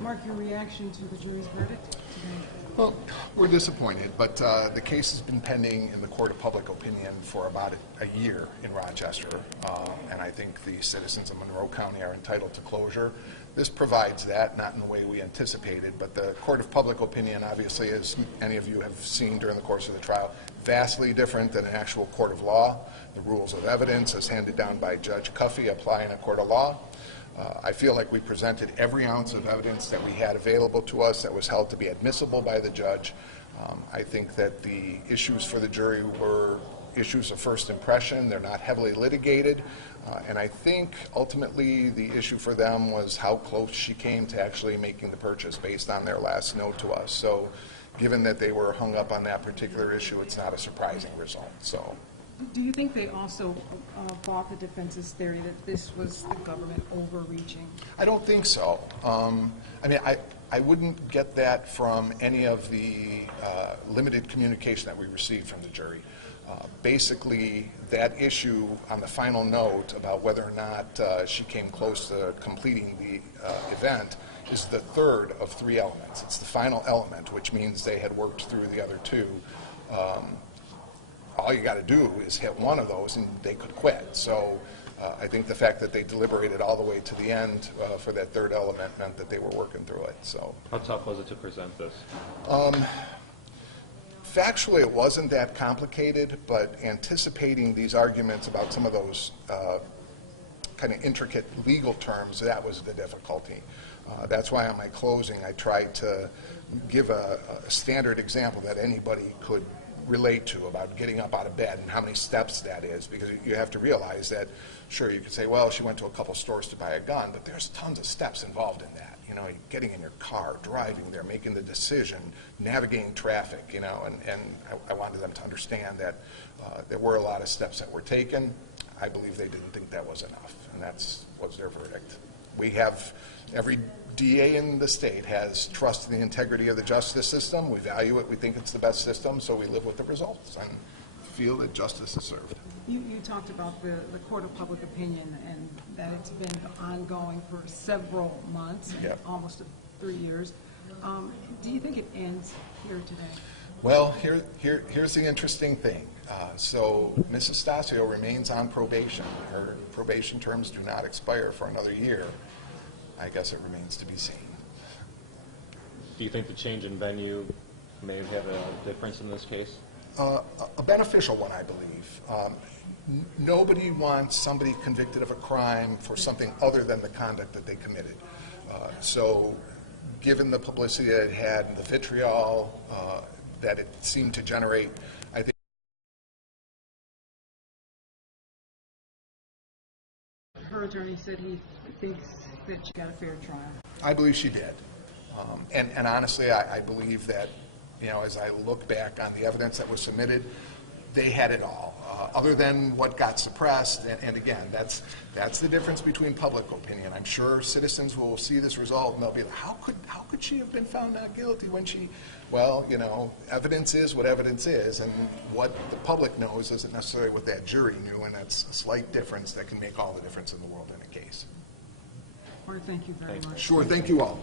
Mark, your reaction to the jury's verdict today? Well, we're disappointed, but the case has been pending in the Court of Public Opinion for about a year in Rochester, and I think the citizens of Monroe County are entitled to closure. This provides that, not in the way we anticipated, but the Court of Public Opinion, obviously, as any of you have seen during the course of the trial, vastly different than an actual court of law. The rules of evidence, as handed down by Judge Cuffey, apply in a court of law. I feel like we presented every ounce of evidence that we had available to us that was held to be admissible by the judge. I think that the issues for the jury were issues of first impression. They're not heavily litigated. And I think ultimately the issue for them was how close she came to actually making the purchase based on their last note to us. So given that they were hung up on that particular issue, it's not a surprising result. So. Do you think they also bought the defense's theory that this was the government overreaching? I don't think so. I mean, I wouldn't get that from any of the limited communication that we received from the jury. Basically, that issue on the final note about whether or not she came close to completing the event is the third of three elements. It's the final element, which means they had worked through the other two. All you got to do is hit one of those and they could quit. So I think the fact that they deliberated all the way to the end for that third element meant that they were working through it. So how tough was it to present this? Factually, it wasn't that complicated, but anticipating these arguments about some of those kind of intricate legal terms, that was the difficulty. That's why on my closing I tried to give a standard example that anybody could relate to about getting up out of bed and how many steps that is, because you have to realize that, sure, you could say, well, she went to a couple stores to buy a gun, but there's tons of steps involved in that. You know, getting in your car, driving there, making the decision, navigating traffic, you know, and I wanted them to understand that there were a lot of steps that were taken. I believe they didn't think that was enough, and that was their verdict. We have, every DA in the state has trust in the integrity of the justice system. We value it. We think it's the best system, so we live with the results and feel that justice is served. You talked about the Court of Public Opinion and that it's been ongoing for several months, Yep. almost 3 years. Do you think it ends here today? Well, here's the interesting thing. So Mrs. Astacio remains on probation. Her probation terms do not expire for another year. I guess it remains to be seen. Do you think the change in venue may have had a difference in this case? A beneficial one, I believe. Nobody wants somebody convicted of a crime for something other than the conduct that they committed. So given the publicity that it had and the vitriol that it seemed to generate, I think Her attorney said he thinks that she got a fair trial. I believe she did. And honestly, I believe that, you know, as I look back on the evidence that was submitted, they had it all, other than what got suppressed. And again, that's the difference between public opinion. I'm sure citizens will see this result and they'll be like, how could she have been found not guilty when she, well, you know, evidence is what evidence is, and what the public knows isn't necessarily what that jury knew, and that's a slight difference that can make all the difference in the world in a case. Mark, thank you very much. Sure, thank you all.